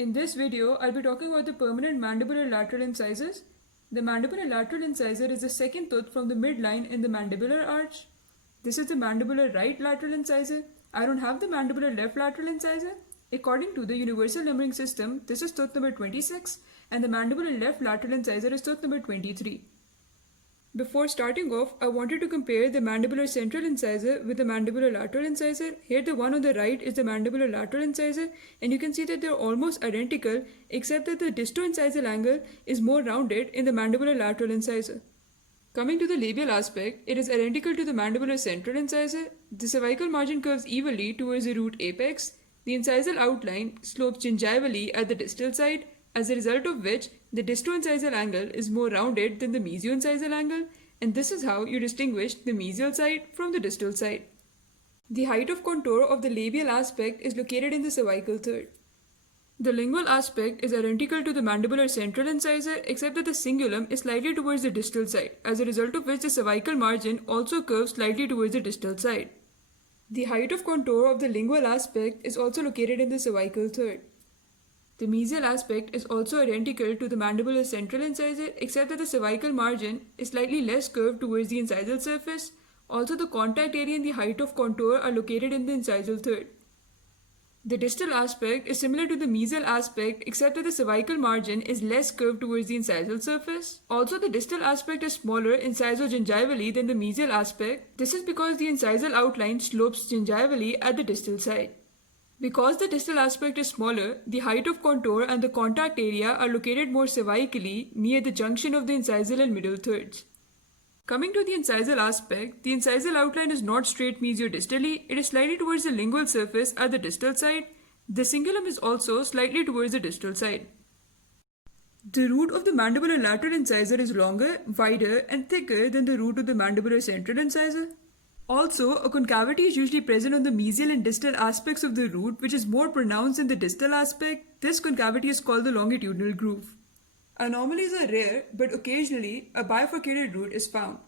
In this video, I'll be talking about the permanent mandibular lateral incisors. The mandibular lateral incisor is the second tooth from the midline in the mandibular arch. This is the mandibular right lateral incisor. I don't have the mandibular left lateral incisor. According to the universal numbering system, this is tooth number 26 and the mandibular left lateral incisor is tooth number 23. Before starting off, I wanted to compare the mandibular central incisor with the mandibular lateral incisor. Here the one on the right is the mandibular lateral incisor, and you can see that they're almost identical except that the disto-incisal angle is more rounded in the mandibular lateral incisor. Coming to the labial aspect, it is identical to the mandibular central incisor. The cervical margin curves evenly towards the root apex. The incisal outline slopes gingivally at the distal side, as a result of which the disto-incisal angle is more rounded than the mesio-incisal angle, and this is how you distinguish the mesial side from the distal side. The height of contour of the labial aspect is located in the cervical third. The lingual aspect is identical to the mandibular central incisor except that the cingulum is slightly towards the distal side, as a result of which the cervical margin also curves slightly towards the distal side. The height of contour of the lingual aspect is also located in the cervical third. The mesial aspect is also identical to the mandibular central incisor except that the cervical margin is slightly less curved towards the incisal surface. Also, the contact area and the height of contour are located in the incisal third. The distal aspect is similar to the mesial aspect except that the cervical margin is less curved towards the incisal surface. Also, the distal aspect is smaller incisogingivally than the mesial aspect. This is because the incisal outline slopes gingivally at the distal side. Because the distal aspect is smaller, the height of contour and the contact area are located more cervically near the junction of the incisal and middle thirds. Coming to the incisal aspect, the incisal outline is not straight mesiodistally, it is slightly towards the lingual surface at the distal side. The cingulum is also slightly towards the distal side. The root of the mandibular lateral incisor is longer, wider, and thicker than the root of the mandibular central incisor. Also, a concavity is usually present on the mesial and distal aspects of the root, which is more pronounced in the distal aspect. This concavity is called the longitudinal groove. Anomalies are rare, but occasionally a bifurcated root is found.